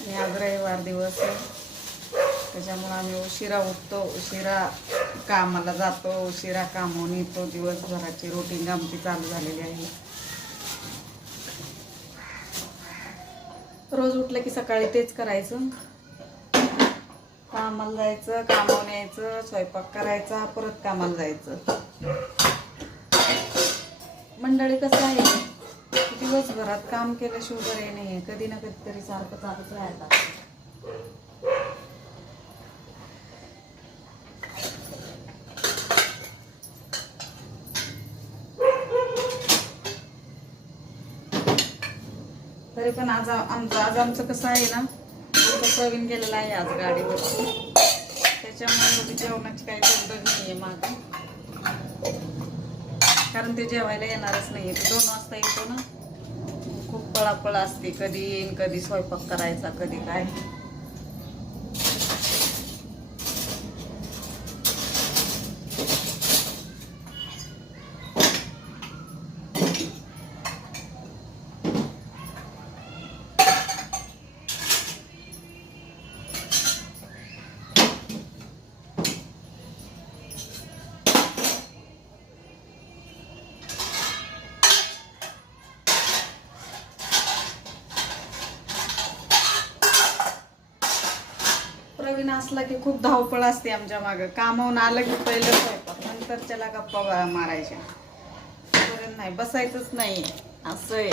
आणि आज रविवार दिवस आहे, त्याच्यामुळे आम्ही उशिरा उठतो, उशिरा कामाला जातो, उशिरा कामावून येतो. दिवसभराची रुटीन आमची चालू झालेली आहे. रोज उठलं की सकाळी तेच करायचं, कामाला जायचं, कामावून यायचं, स्वयंपाक करायचा, परत कामाला जायचं. मंडळी कसं आहे, दिवसभरात काम केल्याशिवाय बरे नाही, कधी ना कधीतरी सारखं चालूच राहायला. तरी पण आज आमचं कसं आहे ना, आमचा प्रवीण गेलेला आहे आज गाडीवरती, त्याच्यामुळे जेवणाची काही गडबड नाही आहे मागं. कारण ते जेवायला येणारच नाही, ते 2 वाजता येतो ना. खूप पळापळ असते, कधी येईन, कधी स्वयंपाक करायचा, कधी काय. प्रवीण असला की खूप धावपळ असते आमच्या मागं. कामावून आलं की पहिलं स्वयंपाक, नंतर त्याला गप्पा मारायच्या, पर्यंत नाही बसायचंच नाही, असं आहे.